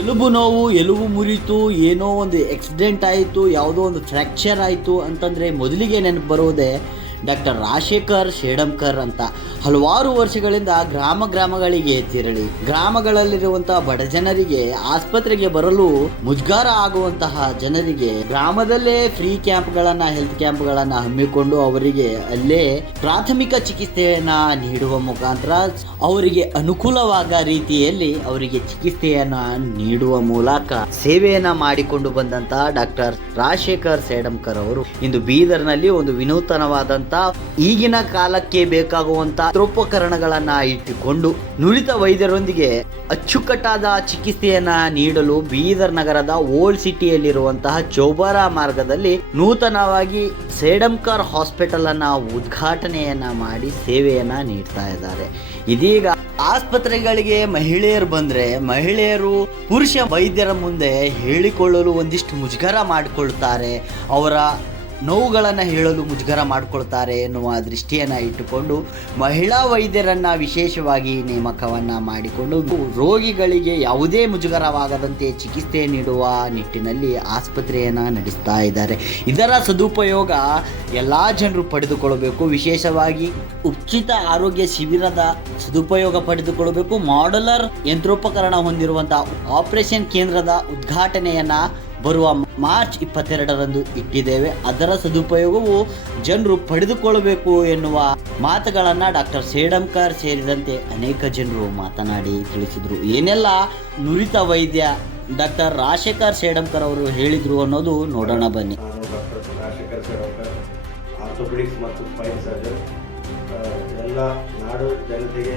ಎಲುಬು ನೋವು, ಎಲುಬು ಮುರಿತು, ಏನೋ ಒಂದು ಆಕ್ಸಿಡೆಂಟ್ ಆಯಿತು, ಯಾವುದೋ ಒಂದು ಫ್ರ್ಯಾಕ್ಚರ್ ಆಯಿತು ಅಂತಂದರೆ ಮೊದಲಿಗೆ ನೆನಪು ಬರುವುದೇ ಡಾಕ್ಟರ್ ರಾಜಶೇಖರ್ ಶೇಡಂಕರ್ ಅಂತ. ಹಲವಾರು ವರ್ಷಗಳಿಂದ ಗ್ರಾಮಗಳಿಗೆ ತೆರಳಿ ಗ್ರಾಮಗಳಲ್ಲಿರುವಂತಹ ಬಡ ಜನರಿಗೆ ಆಸ್ಪತ್ರೆಗೆ ಬರಲು ಮುಜುಗರ ಆಗುವಂತಹ ಜನರಿಗೆ ಗ್ರಾಮದಲ್ಲೇ ಫ್ರೀ ಕ್ಯಾಂಪ್ಗಳನ್ನು, ಹೆಲ್ತ್ ಕ್ಯಾಂಪ್ಗಳನ್ನು ಹಮ್ಮಿಕೊಂಡು ಅವರಿಗೆ ಅಲ್ಲೇ ಪ್ರಾಥಮಿಕ ಚಿಕಿತ್ಸೆಯನ್ನ ನೀಡುವ ಮುಖಾಂತರ ಅವರಿಗೆ ಅನುಕೂಲವಾದ ರೀತಿಯಲ್ಲಿ ಅವರಿಗೆ ಚಿಕಿತ್ಸೆಯನ್ನ ನೀಡುವ ಮೂಲಕ ಸೇವೆಯನ್ನ ಮಾಡಿಕೊಂಡು ಬಂದಂತಹ ಡಾಕ್ಟರ್ ರಾಜಶೇಖರ್ ಶೇಡಂಕರ್ ಅವರು ಇಂದು ಬೀದರ್ನಲ್ಲಿ ಒಂದು ವಿನೂತನವಾದಂತ ಈಗಿನ ಕಾಲಕ್ಕೆ ಬೇಕಾಗುವಂತ ಯಂತ್ರೋಪಕರಣಗಳನ್ನ ಇಟ್ಟುಕೊಂಡು ನುರಿತ ವೈದ್ಯರೊಂದಿಗೆ ಅಚ್ಚುಕಟ್ಟಾದ ಚಿಕಿತ್ಸೆಯನ್ನ ನೀಡಲು ಬೀದರ್ ನಗರದ ಓಲ್ಡ್ ಸಿಟಿಯಲ್ಲಿರುವಂತಹ ಚೌಬಾರ ಮಾರ್ಗದಲ್ಲಿ ನೂತನವಾಗಿ ಶೇಡಂಕರ್ ಹಾಸ್ಪಿಟಲ್ ಅನ್ನ ಉದ್ಘಾಟನೆಯನ್ನ ಮಾಡಿ ಸೇವೆಯನ್ನ ನೀಡ್ತಾ ಇದ್ದಾರೆ. ಇದೀಗ ಆಸ್ಪತ್ರೆಗಳಿಗೆ ಮಹಿಳೆಯರು ಬಂದ್ರೆ ಮಹಿಳೆಯರು ಪುರುಷ ವೈದ್ಯರ ಮುಂದೆ ಹೇಳಿಕೊಳ್ಳಲು ಒಂದಿಷ್ಟು ಮುಜುಗರ ಮಾಡಿಕೊಳ್ತಾರೆ, ಅವರ ನೋವುಗಳನ್ನು ಹೇಳಲು ಮುಜುಗರ ಮಾಡಿಕೊಳ್ತಾರೆ ಎನ್ನುವ ದೃಷ್ಟಿಯನ್ನು ಇಟ್ಟುಕೊಂಡು ಮಹಿಳಾ ವೈದ್ಯರನ್ನು ವಿಶೇಷವಾಗಿ ನೇಮಕವನ್ನು ಮಾಡಿಕೊಂಡು ರೋಗಿಗಳಿಗೆ ಯಾವುದೇ ಮುಜುಗರವಾಗದಂತೆ ಚಿಕಿತ್ಸೆ ನೀಡುವ ನಿಟ್ಟಿನಲ್ಲಿ ಆಸ್ಪತ್ರೆಯನ್ನು ನಡೆಸ್ತಾ ಇದ್ದಾರೆ. ಇದರ ಸದುಪಯೋಗ ಎಲ್ಲ ಜನರು ಪಡೆದುಕೊಳ್ಳಬೇಕು. ವಿಶೇಷವಾಗಿ ಉಚಿತ ಆರೋಗ್ಯ ಶಿಬಿರದ ಸದುಪಯೋಗ ಪಡೆದುಕೊಳ್ಳಬೇಕು. ಮಾಡ್ಯುಲರ್ ಯಂತ್ರೋಪಕರಣ ಹೊಂದಿರುವಂತಹ ಆಪರೇಷನ್ ಕೇಂದ್ರದ ಉದ್ಘಾಟನೆಯನ್ನು ಬರುವ ಮಾರ್ಚ್ 22ರಂದು ಇಟ್ಟಿದ್ದೇವೆ. ಅದರ ಸದುಪಯೋಗವು ಜನರು ಪಡೆದುಕೊಳ್ಳಬೇಕು ಎನ್ನುವ ಮಾತುಗಳನ್ನು ಡಾಕ್ಟರ್ ಶೇಡಂಕರ್ ಸೇರಿದಂತೆ ಅನೇಕ ಜನರು ಮಾತನಾಡಿ ತಿಳಿಸಿದರು. ಏನೆಲ್ಲ ನುರಿತ ವೈದ್ಯ ಡಾಕ್ಟರ್ ರಾಜಶೇಖರ್ ಶೇಡಂಕರ್ ಅವರು ಹೇಳಿದರು ಅನ್ನೋದು ನೋಡೋಣ ಬನ್ನಿ. ನಾನು ಡಾಕ್ಟರ್ ರಾಜಶೇಖರ್ ಶೇಡಂಕರ್, ಆರ್ಥೋಪೆಡಿಕ್ಸ್ ಮತ್ತು ಸ್ಪೈನ್ ಸರ್ಜನ್. ಎಲ್ಲ ನಾಡು ಜನತೆಗೆ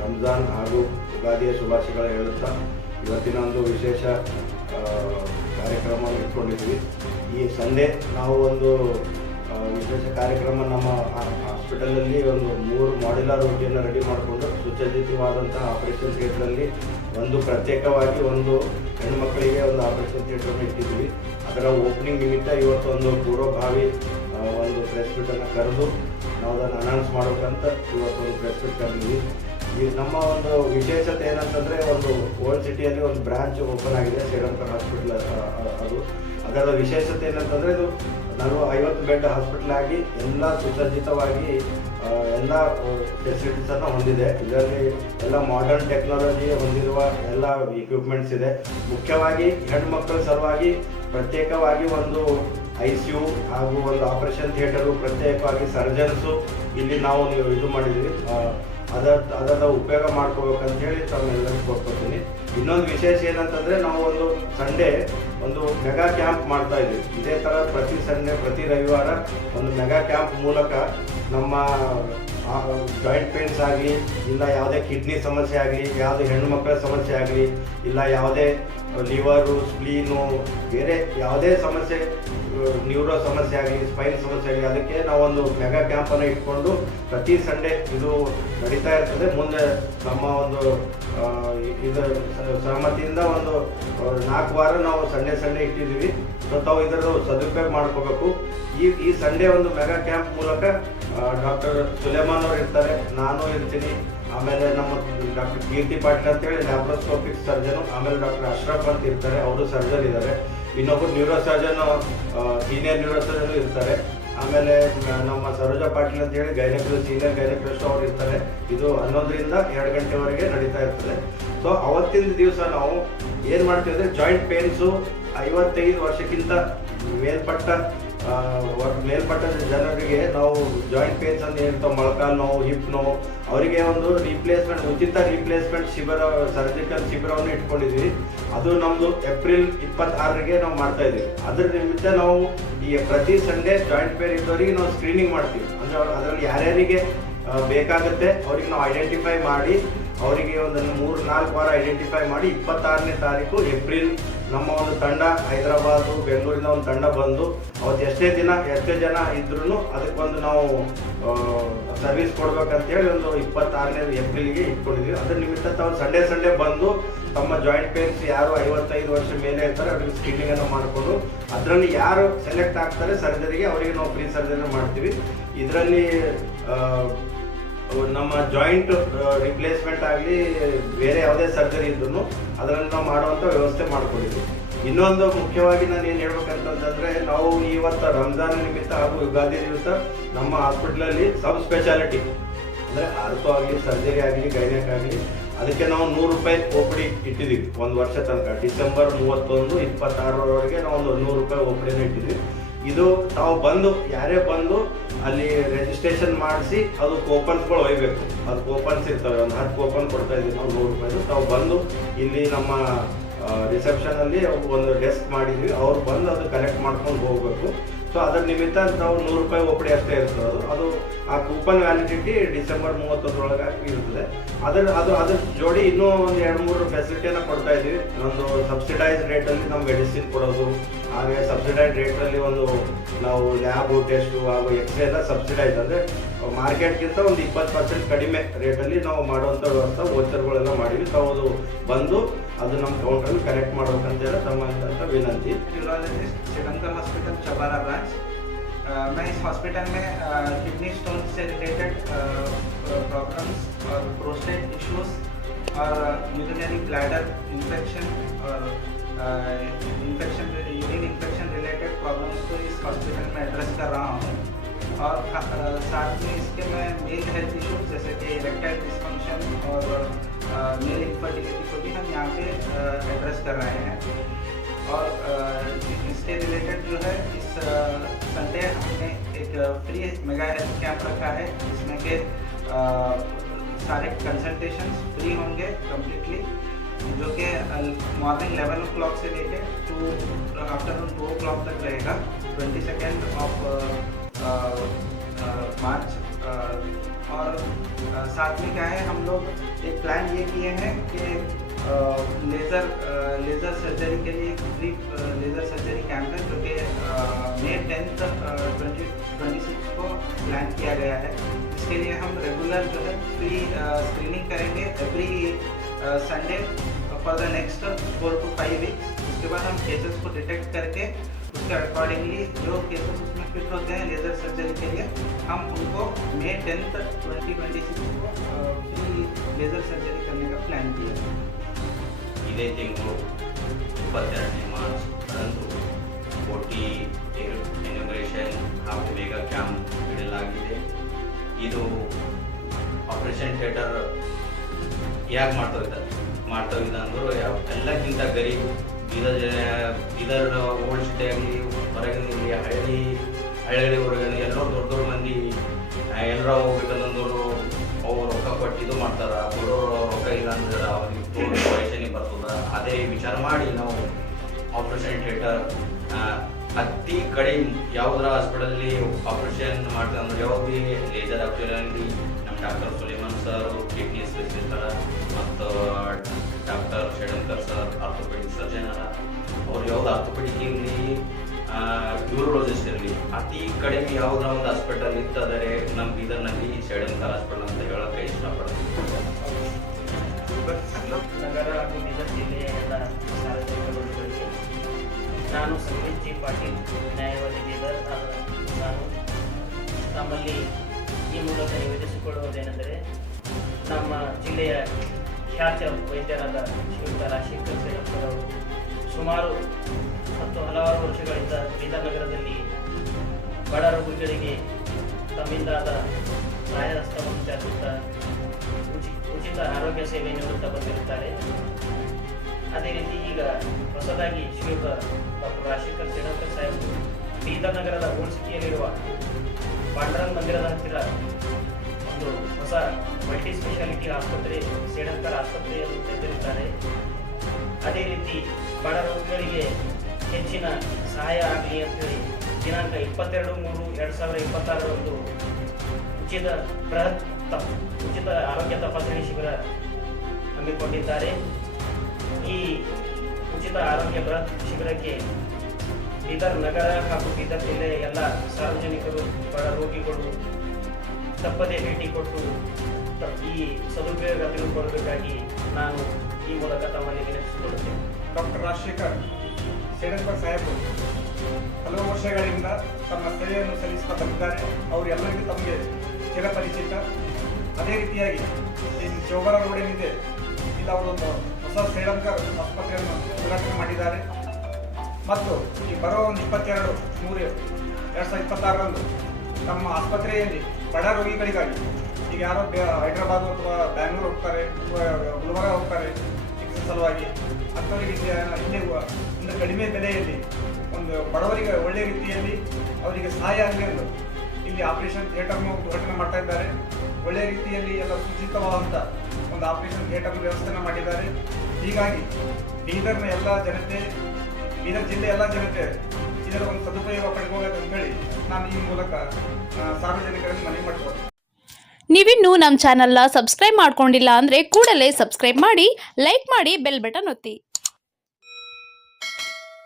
ರಂಜಾನ್ ಹಾಗೂ ಯುಗಾದಿಯ ಶುಭಾಶಯಗಳು ಹೇಳುತ್ತಾ ಇವತ್ತಿನ ಒಂದು ವಿಶೇಷ ಕಾರ್ಯಕ್ರಮವನ್ನು ಇಟ್ಕೊಂಡಿದ್ವಿ. ಈ ಸಂಡೇ ನಾವು ಒಂದು ವಿಶೇಷ ಕಾರ್ಯಕ್ರಮ ನಮ್ಮ ಹಾಸ್ಪಿಟಲಲ್ಲಿ ಒಂದು 3 ಮಾಡ್ಯುಲರ್ ರೋಗಿಯನ್ನು ರೆಡಿ ಮಾಡಿಕೊಂಡು ಸುಸಜ್ಜಿತವಾದಂತಹ ಆಪರೇಷನ್ ಥಿಯೇಟ್ರಲ್ಲಿ ಒಂದು ಪ್ರತ್ಯೇಕವಾಗಿ ಒಂದು ಹೆಣ್ಣುಮಕ್ಕಳಿಗೆ ಒಂದು ಆಪರೇಷನ್ ಥಿಯೇಟ್ರನ್ನು ಇಟ್ಟಿದ್ವಿ. ಅದರ ಓಪನಿಂಗ್ ನಿಮಿತ್ತ ಇವತ್ತು ಒಂದು ಪೂರ್ವಭಾವಿ ಒಂದು ಪ್ರೆಸ್ ಮೀಟನ್ನು ಕರೆದು ನಾವು ಅದನ್ನು ಅನೌನ್ಸ್ ಮಾಡೋಕ್ಕಂತ ಇವತ್ತು ಒಂದು ಪ್ರೆಸ್ ಮೀಟ್ ಕರೆದಿದ್ವಿ. ಈ ನಮ್ಮ ಒಂದು ವಿಶೇಷತೆ ಏನಂತಂದರೆ, ಒಂದು ಓಲ್ಡ್ ಸಿಟಿಯಲ್ಲಿ ಒಂದು ಬ್ರಾಂಚ್ ಓಪನ್ ಆಗಿದೆ ಶೇಡಂಕರ್ ಹಾಸ್ಪಿಟಲ್. ಅದರ ವಿಶೇಷತೆ ಏನಂತಂದರೆ, ಇದು 50 ಬೆಡ್ ಹಾಸ್ಪಿಟಲ್ ಆಗಿ ಎಲ್ಲ ಸುಸಜ್ಜಿತವಾಗಿ ಎಲ್ಲ ಫೆಸಿಲಿಟೀಸನ್ನು ಹೊಂದಿದೆ. ಇದರಲ್ಲಿ ಎಲ್ಲ ಮಾಡರ್ನ್ ಟೆಕ್ನಾಲಜಿ ಹೊಂದಿರುವ ಎಲ್ಲ ಇಕ್ವಿಪ್ಮೆಂಟ್ಸ್ ಇದೆ. ಮುಖ್ಯವಾಗಿ ಹೆಣ್ಣುಮಕ್ಕಳ ಸಲುವಾಗಿ ಪ್ರತ್ಯೇಕವಾಗಿ ಒಂದು ICU ಹಾಗೂ ಒಂದು ಆಪರೇಷನ್ ಥಿಯೇಟರು, ಪ್ರತ್ಯೇಕವಾಗಿ ಸರ್ಜನ್ಸು ಇಲ್ಲಿ ನಾವು ಇದು ಮಾಡಿದ್ವಿ. ಅದರ ಉಪಯೋಗ ಮಾಡ್ಕೋಬೇಕಂತ ಹೇಳಿ ತಮ್ಮೆಲ್ಲರಿಗೂ ಕೊಟ್ಕೊತೀನಿ. ಇನ್ನೊಂದು ವಿಶೇಷ ಏನಂತಂದರೆ, ನಾವು ಒಂದು ಸಂಡೇ ಒಂದು ಮೆಗಾ ಕ್ಯಾಂಪ್ ಮಾಡ್ತಾ ಇದ್ವಿ. ಇದೇ ಥರ ಪ್ರತಿ ಸಂಡೇ, ಪ್ರತಿ ರವಿವಾರ ಒಂದು ಮೆಗಾ ಕ್ಯಾಂಪ್ ಮೂಲಕ ನಮ್ಮ ಜಾಯಿಂಟ್ ಪೇನ್ಸ್ ಆಗಲಿ, ಇಲ್ಲ ಯಾವುದೇ ಕಿಡ್ನಿ ಸಮಸ್ಯೆ ಆಗಲಿ, ಯಾವುದೇ ಹೆಣ್ಣು ಮಕ್ಕಳ ಸಮಸ್ಯೆ ಆಗಲಿ, ಇಲ್ಲ ಯಾವುದೇ ಲಿವರು, ಸ್ಪ್ಲೀನು, ಬೇರೆ ಯಾವುದೇ ಸಮಸ್ಯೆ, ನ್ಯೂರೋ ಸಮಸ್ಯೆ ಆಗಲಿ, ಸ್ಪೈನ್ ಸಮಸ್ಯೆ ಆಗಲಿ, ಅದಕ್ಕೆ ನಾವೊಂದು ಮೆಗಾ ಕ್ಯಾಂಪನ್ನು ಇಟ್ಕೊಂಡು ಪ್ರತಿ ಸಂಡೇ ಇದು ನಡೀತಾ ಇರ್ತದೆ. ಮುಂದೆ ನಮ್ಮ ಒಂದು ಇದರ ಸಹಮತಿಯಿಂದ ಒಂದು 4 ವಾರ ನಾವು ಸಂಡೇ ಇಟ್ಟಿದ್ದೀವಿ. ಸೊ ತಾವು ಇದರ ಸದುಪಯೋಗ ಮಾಡ್ಕೋಬೇಕು. ಈ ಸಂಡೇ ಒಂದು ಮೆಗಾ ಕ್ಯಾಂಪ್ ಮೂಲಕ ಡಾಕ್ಟರ್ ಸುಲೇಮಾನ್ ಅವರು ಇರ್ತಾರೆ, ನಾನು ಇರ್ತೀನಿ, ಆಮೇಲೆ ನಮ್ಮ ಡಾಕ್ಟರ್ ಕೀರ್ತಿ ಪಾಟೀಲ್ ಅಂತೇಳಿ ಲ್ಯಾಪ್ರೋಸ್ಕೋಪಿಕ್ ಸರ್ಜನು, ಆಮೇಲೆ ಡಾಕ್ಟರ್ ಅಶ್ರಫ್ ಅಂತ ಇರ್ತಾರೆ, ಅವರು ಸರ್ಜನ್ ಇದ್ದಾರೆ, ಇನ್ನೊಬ್ಬರು neuro surgeon, senior neuro surgeon ಇರ್ತಾರೆ, ಆಮೇಲೆ ನಮ್ಮ ಸರೋಜಾ ಪಾಟೀಲ್ ಅಂತ ಹೇಳಿ ಸೀನಿಯರ್ ಗೈನಕಾಲಜಿಸ್ಟ್ ಅವರು ಇರ್ತಾರೆ. ಇದು 11ರಿಂದ 2 ಗಂಟೆವರೆಗೆ ನಡೀತಾ ಇರ್ತದೆ. ಸೊ ಅವತ್ತಿನ ದಿವಸ ನಾವು ಏನು ಮಾಡ್ತೀವಿ ಅಂದರೆ, ಜಾಯಿಂಟ್ ಪೇನ್ಸು 55 ವರ್ಷಕ್ಕಿಂತ ಮೇಲ್ಪಟ್ಟ ಜನರಿಗೆ ನಾವು ಜಾಯಿಂಟ್ ಪೇನ್ಸ್ ಅಂತ ಹೇಳ್ತಾವೆ, ಮೊಳಕಾಲು ನೋವು, ಹಿಪ್ ನೋವು, ಅವರಿಗೆ ಒಂದು ಉಚಿತ ರಿಪ್ಲೇಸ್ಮೆಂಟ್ ಶಿಬಿರ, ಸರ್ಜಿಕಲ್ ಶಿಬಿರವನ್ನು ಇಟ್ಕೊಂಡಿದ್ವಿ. ಅದು ನಮ್ಮದು ಏಪ್ರಿಲ್ 26ಗೆ ನಾವು ಮಾಡ್ತಾ ಇದ್ದೀವಿ. ಅದ್ರ ನಿಮಿತ್ತ ನಾವು ಈ ಪ್ರತಿ ಸಂಡೇ ಜಾಯಿಂಟ್ ಪೇನ್ ಇದ್ದವರಿಗೆ ನಾವು ಸ್ಕ್ರೀನಿಂಗ್ ಮಾಡ್ತೀವಿ. ಅಂದರೆ ಅದರಲ್ಲಿ ಯಾರ್ಯಾರಿಗೆ ಬೇಕಾಗುತ್ತೆ ಅವರಿಗೆ ನಾವು ಐಡೆಂಟಿಫೈ ಮಾಡಿ, ಅವರಿಗೆ ಒಂದು 3-4 ವಾರ ಐಡೆಂಟಿಫೈ ಮಾಡಿ 26ನೇ ತಾರೀಕು ಏಪ್ರಿಲ್ ನಮ್ಮ ಒಂದು ತಂಡ ಹೈದರಾಬಾದು, ಬೆಂಗಳೂರಿನ ಒಂದು ತಂಡ ಬಂದು ಅವತ್ತು ಎಷ್ಟೇ ಜನ ಇದ್ರೂ ಅದಕ್ಕೊಂದು ನಾವು ಸರ್ವಿಸ್ ಕೊಡ್ಬೇಕಂತೇಳಿ ಒಂದು 26ನೇ ಏಪ್ರಿಲ್ಗೆ ಇಟ್ಕೊಂಡಿದ್ವಿ. ಅದ್ರ ನಿಮಿತ್ತ ತಾವು ಸಂಡೇ ಬಂದು ತಮ್ಮ ಜಾಯಿಂಟ್ ಪೇನ್ಸ್ ಯಾರು 55 ವರ್ಷ ಮೇಲೆ ಇರ್ತಾರೆ ಅವ್ರಿಗೆ ಸ್ಕ್ರೀನಿಂಗನ್ನು ಮಾಡಿಕೊಂಡು ಅದರಲ್ಲಿ ಯಾರು ಸೆಲೆಕ್ಟ್ ಆಗ್ತಾರೆ ಸರ್ಜರಿಗೆ, ಅವರಿಗೆ ನಾವು ಫ್ರೀ ಸರ್ಜರಿ ಮಾಡ್ತೀವಿ. ಇದರಲ್ಲಿ ನಮ್ಮ ಜಾಯಿಂಟ್ ರಿಪ್ಲೇಸ್ಮೆಂಟ್ ಆಗಲಿ ಬೇರೆ ಯಾವುದೇ ಸರ್ಜರಿ ಇದ್ರೂ ಅದನ್ನು ನಾವು ಮಾಡುವಂಥ ವ್ಯವಸ್ಥೆ ಮಾಡ್ಕೊಂಡಿದ್ದೀವಿ. ಇನ್ನೊಂದು ಮುಖ್ಯವಾಗಿ ನಾನು ಏನು ಹೇಳ್ಬೇಕಂತಂದರೆ, ನಾವು ಇವತ್ತು ರಂಜಾನ್ ನಿಮಿತ್ತ ಹಾಗೂ ಯುಗಾದಿ ನಿಮಿತ್ತ ನಮ್ಮ ಹಾಸ್ಪಿಟ್ಲಲ್ಲಿ ಸಬ್ ಸ್ಪೆಷಾಲಿಟಿ ಅಂದರೆ ಆರ್ಥೋ ಆಗಲಿ, ಸರ್ಜರಿ ಆಗಲಿ, ಗೈನೆಕ್ ಆಗಲಿ, ಅದಕ್ಕೆ ನಾವು 100 ರೂಪಾಯಿ OPD ಇಟ್ಟಿದ್ದೀವಿ ಒಂದು ವರ್ಷ ತನಕ. ಡಿಸೆಂಬರ್ 31, 26ರವರೆಗೆ ನಾವು ಒಂದು 100 ರೂಪಾಯಿ OPDನ ಇಟ್ಟಿದ್ದೀವಿ. ಇದು ತಾವು ಬಂದು ಯಾರೇ ಬಂದು ಅಲ್ಲಿ ರಿಜಿಸ್ಟ್ರೇಷನ್ ಮಾಡಿಸಿ ಅದು ಕೂಪನ್ಸ್ಗಳು ಒಯ್ಬೇಕು. ಅದು ಕೂಪನ್ಸ್ ಇರ್ತವೆ, ಒಂದು 10 ಕೂಪನ್ ಕೊಡ್ತಾ ಇದ್ದೀವಿ ನಾವು 100 ರೂಪಾಯಿದು. ತಾವು ಬಂದು ಇಲ್ಲಿ ನಮ್ಮ ರಿಸೆಪ್ಷನಲ್ಲಿ ಒಂದು ಡೆಸ್ಕ್ ಮಾಡಿದ್ವಿ, ಅವ್ರು ಬಂದು ಅದು ಕಲೆಕ್ಟ್ ಮಾಡ್ಕೊಂಡು ಹೋಗಬೇಕು. ಸೊ ಅದರ ನಿಮಿತ್ತ ನಾವು 100 ರೂಪಾಯಿ OPD ಅಷ್ಟೇ ಇರ್ತದೆ. ಅದು ಆ ಕೂಪನ್ ವ್ಯಾಲಿಡಿಟಿ ಡಿಸೆಂಬರ್ 31ರೊಳಗಾಗಿ ಇರ್ತದೆ. ಅದ್ರ ಜೋಡಿ ಇನ್ನೂ ಒಂದು 2-3 ಫೆಸಿಲಿಟಿಯನ್ನು ಕೊಡ್ತಾ ಇದ್ದೀವಿ. ಒಂದು ಸಬ್ಸಿಡೈಸ್ ರೇಟಲ್ಲಿ ನಮ್ಮ ಮೆಡಿಸಿನ್ ಕೊಡೋದು, ಹಾಗೆ ಸಬ್ಸಿಡೈಸ್ ರೇಟಲ್ಲಿ ಒಂದು ನಾವು ಲ್ಯಾಬು ಟೆಸ್ಟು ಹಾಗೂ ಎಕ್ಸ್ರೇ ಎಲ್ಲ ಸಬ್ಸಿಡೈಸ್, ಅಂದರೆ ಮಾರ್ಕೆಟ್ಗಿಂತ ಒಂದು 20% ಕಡಿಮೆ ರೇಟಲ್ಲಿ ನಾವು ಮಾಡುವಂಥ ವ್ಯವಸ್ಥೆ ವೋಚರ್ಗಳೆಲ್ಲ ಮಾಡಿವಿ. ತಾವು ಅದು ಬಂದು ಅದು ನಮ್ಮ ಕೌಂಟರಲ್ಲಿ ಕಲೆಕ್ಟ್ ಮಾಡ್ಬೇಕಂತೇಳಿ ತಮ್ಮಂತ ವಿನಂತಿ. Neurologist Sri Lanka hospital Chapara branch. मैं इस हॉस्पिटल में किडनी स्टोन से रिलेटेड प्रॉब्लम्स और प्रोस्टेट इश्यूज और यूरिनरी ब्लैडर इन्फेक्शन और यूरिन इन्फेक्शन रिलेटेड प्रॉब्लम्स को इस हॉस्पिटल में एड्रेस कर रहा हूँ। और साथ में इसके मैं मेल हेल्थ इश्यूज जैसे कि इरेक्टाइल डिस्फंक्शन और मेल इनफर्टिलिटी को भी हम यहाँ पे एड्रेस कर रहे हैं। और इसके रिलेटेड जो है इस संडे हमने एक फ्री मेगा हेल्थ कैंप रखा है, जिसमें के सारे कंसल्टेशंस फ्री होंगे कम्प्लीटली, जो कि मॉर्निंग 11 o'clock से लेके टू आफ्टरनून 2 o'clock तक रहेगा, 22nd ऑफ मार्च। और साथ में क्या है, हम लोग एक प्लान ये किए हैं कि लेज़र सर्जरी के लिए फ्री लेज़र सर्जरी कैंप है, जो कि May 10th 2026 को प्लान किया गया है। इसके लिए हम रेगुलर जो है फ्री स्क्रीनिंग करेंगे every Sunday for the next 4 to 5 weeks। उसके बाद हम केसेस को डिटेक्ट करके उसके अकॉर्डिंगली जो केसेस उसमें फिट होते हैं लेज़र सर्जरी के लिए, हम उनको May 10th 2026 को फ्री लेज़र सर्जरी करने का प्लान किया है। ಇದೇ ತಿಂಗಳು 22ನೇ ಮಾರ್ಚ್ ರಂದು OT ಇನಾಗ್ರೇಷನ್ ಹಾಗೂ ಮೆಗಾ ಕ್ಯಾಂಪ್ ಇಡಲಾಗಿದೆ. ಇದು ಆಪರೇಷನ್ ಥಿಯೇಟರ್ ಯಾಕೆ ಮಾಡ್ತಾ ಇದ್ದ ಅಂದ್ರೆ ಎಲ್ಲಕ್ಕಿಂತ ಗರೀಬ್ ಬೀದರ್ ಓಲ್ಡ್ ಸಿಟಿ ಆಗಲಿ, ಹೊರಗಿನಲ್ಲಿ ಹಳ್ಳಿ ಹೊರಗಡೆ ಎಲ್ಲೋ ದೊಡ್ಡ ಮಂದಿ ಎಲ್ಲರ ಹೋಗ್ಬೇಕಂತಂದವರು ಅವ್ರು ರೊಕ್ಕ ಕೊಟ್ಟು ಇದು ಮಾಡ್ತಾರೆ, ಬಡವರು ರೊಕ್ಕ ಇಲ್ಲ ಅಂದ್ರೆ ಅವ್ರಿಗೆ ಪೈಸೆನೇ ಬರ್ತದ. ಅದೇ ವಿಚಾರ ಮಾಡಿ ನಾವು ಆಪರೇಷನ್ ಥಿಯೇಟರ್ ಅತಿ ಕಡಿಮೆ ಯಾವುದರ ಹಾಸ್ಪಿಟಲ್ಲಿ ಆಪರೇಷನ್ ಮಾಡ್ತೀವಿ ಅಂದ್ರೆ ಯಾವ್ದು ಭೀ ಲೇಜರ್ ಆಪ್ಷನಲ್ಲಿ ನಮ್ಮ doctor Suleman sir kidney specialist ಅರ, ಮತ್ತು doctor Shedankar sir orthopaedic surgeon ಅರ. ಅವ್ರು ಯಾವ್ದು ಆರ್ಥೋಪೆಡಿಕ್ ಇರಲಿ, ನ್ಯೂರೋಲಜಿಸ್ಟ್ ಇರಲಿ, ಅತಿ ಕಡಿಮೆ ಯಾವುದರ ಒಂದು ಹಾಸ್ಪಿಟಲ್ ಇತ್ತಂದರೆ ನಮ್ಮ ಬೀದರ್ನಲ್ಲಿ ಶೇಡಂಕರ್ ಹಾಸ್ಪಿಟಲ್ ಅಂತ ಹೇಳೋಕ್ಕೆ ಇಷ್ಟಪಡ್ತೀನಿ. ನಗರ ಹಾಗೂ ಬೀದರ್ ಜಿಲ್ಲೆಯ ಎಲ್ಲ ಸಾರ್ವಜನಿಕ ಬಂಧುಗಳಿಗೆ ನಾನು ಸಂಗೀತ್ ಜಿ ಪಾಟೀಲ್, ನ್ಯಾಯವಾದಿ ಬೀದರ್. ನಾನು ನಮ್ಮಲ್ಲಿ ಈ ಮೂಲಕ ನಿವೇದಿಸಿಕೊಳ್ಳುವುದೇನೆಂದರೆ, ನಮ್ಮ ಜಿಲ್ಲೆಯ ಖ್ಯಾತ ವೈದ್ಯರಾದ ಶ್ರೀಯುತ ರಾಜಶೇಖರ್ ಸೇಡಂಕರ್ ಅವರು ಸುಮಾರು ಹಲವಾರು ವರ್ಷಗಳಿಂದ ಬೀದರ್ ನಗರದಲ್ಲಿ ಬಡ ರೋಗಿಗಳಿಗೆ ತಮ್ಮಿಂದಾದ ಸಹಾಯ ಹಸ್ತವನ್ನು ಚಾಚುತ್ತಾ ಉಚಿತ ಆರೋಗ್ಯ ಸೇವೆ ನೀಡುತ್ತಾ ಬಂದಿರುತ್ತಾರೆ. ಅದೇ ರೀತಿ ಈಗ ಹೊಸದಾಗಿ ಶ್ರೀಯುತ ಡಾಕ್ಟರ್ ರಾಜಶೇಖರ್ ಸೇಡಂಕರ್ ಸಾಹೇಬರು ಬೀದರ್ ನಗರದ ಓಲ್ಡ್ ಸಿಟಿಯಲ್ಲಿರುವ ಪಾಂಡುರಂಗ್ ಮಂದಿರದ ಹತ್ತಿರ ಒಂದು ಹೊಸ ಮಲ್ಟಿ ಸ್ಪೆಷಾಲಿಟಿ ಆಸ್ಪತ್ರೆ ಸೇಡಂಕರ್ ಆಸ್ಪತ್ರೆಯನ್ನು ತೆರೆದಿರುತ್ತಾರೆ. ಅದೇ ರೀತಿ ಬಡ ರೋಗಿಗಳಿಗೆ ಹೆಚ್ಚಿನ ಸಹಾಯ ಆಗಲಿ ಅಂತೇಳಿ ದಿನಾಂಕ 22/3/2026 ಉಚಿತ ಆರೋಗ್ಯ ತಪಾಸಣೆ ಶಿಬಿರ ಹಮ್ಮಿಕೊಂಡಿದ್ದಾರೆ. ಈ ಉಚಿತ ಆರೋಗ್ಯ ಬೃಹತ್ ಶಿಬಿರಕ್ಕೆ ಬೀದರ್ ನಗರ ಹಾಗೂ ಬೀದರ್ ಜಿಲ್ಲೆಯ ಎಲ್ಲ ಸಾರ್ವಜನಿಕರು, ಬಡ ರೋಗಿಗಳು ತಪ್ಪದೇ ಭೇಟಿ ಕೊಟ್ಟು ಈ ಸದುಪಯೋಗ ತೆಗೆದುಕೊಳ್ಳಬೇಕಾಗಿ ನಾನು ಈ ಮೂಲಕ ತಮ್ಮಲ್ಲಿ ವಿನಂತಿಸಿಕೊಳ್ಳುತ್ತೇನೆ. ಡಾಕ್ಟರ್ ರಾಜಶೇಖರ್ ಸೇಡಂಕರ್ ಸಾಹೇಬರು ಹಲವು ವರ್ಷಗಳಿಂದ ತಮ್ಮ ಸೇವೆಯನ್ನು ಸಲ್ಲಿಸುತ್ತಾ ಬಂದಿದ್ದಾರೆ. ಅವರು ಎಲ್ಲರಿಗೂ ತಮಗೆ ಚಿರಪರಿಚಿತ. ಅದೇ ರೀತಿಯಾಗಿ ಇಲ್ಲಿ ಚೌಬರ ರೋಡ್ ಏನಿದೆ ಇಲ್ಲಿ ಅವರೊಂದು ಹೊಸ ಶ್ರೀಲಂಕರ್ ಆಸ್ಪತ್ರೆಯನ್ನು ಉದ್ಘಾಟನೆ ಮಾಡಿದ್ದಾರೆ. ಮತ್ತು ಈ ಬರೋ ಒಂದು 22/3/2026ರಂದು ನಮ್ಮ ಆಸ್ಪತ್ರೆಯಲ್ಲಿ ಬಡ ರೋಗಿಗಳಿಗಾಗಿ ಈಗ ಯಾರೋ ಹೈದರಾಬಾದ್ ಅಥವಾ ಬ್ಯಾಂಗ್ಳೂರು ಹೋಗ್ತಾರೆ ಅಥವಾ ಗುಲ್ಬರ್ಗ ಹೋಗ್ತಾರೆ ಚಿಕಿತ್ಸೆ ಸಲುವಾಗಿ ಅಂಥವರಿಗೆ ಇಲ್ಲಿ ಒಂದು ಕಡಿಮೆ ಬೆಲೆಯಲ್ಲಿ ಒಂದು ಬಡವರಿಗೆ ಒಳ್ಳೆಯ ರೀತಿಯಲ್ಲಿ ಅವರಿಗೆ ಸಹಾಯ ಆಗಲಿ ಎಂದು ಇಲ್ಲಿ ಆಪರೇಷನ್ ಥಿಯೇಟರ್ನ ಉದ್ಘಾಟನೆ ಮಾಡ್ತಾ ಇದ್ದಾರೆ. ಒಳ್ಳೆಯ ರೀತಿಯಲ್ಲಿ ಎಲ್ಲ ಸುಚಿತವಾದಂಥ ಒಂದು ಆಪರೇಷನ್ ಥಿಯೇಟರ್ ವ್ಯವಸ್ಥೆಯನ್ನು ಮಾಡಿದ್ದಾರೆ. ಹೀಗಾಗಿ ಬೀದರ್ನ ಎಲ್ಲ ಜನತೆ, ಬೀದರ್ ಜಿಲ್ಲೆಯ ಎಲ್ಲ ಜನತೆ ಇದರ ಒಂದು ಸದುಪಯೋಗ ಪಡ್ಕೋಬೇಕಂತೇಳಿ ನಾನು ಈ ಮೂಲಕ ಸಾರ್ವಜನಿಕರಲ್ಲಿ ಮನವಿ ಮಾಡ್ಬೋದು. ನೀವಿನ್ನೂ ನಮ್ಮ ಚಾನಲ್ನ ಸಬ್ಸ್ಕ್ರೈಬ್ ಮಾಡ್ಕೊಂಡಿಲ್ಲ ಅಂದರೆ ಕೂಡಲೇ ಸಬ್ಸ್ಕ್ರೈಬ್ ಮಾಡಿ, ಲೈಕ್ ಮಾಡಿ, ಬೆಲ್ ಬಟನ್ ಒತ್ತಿ.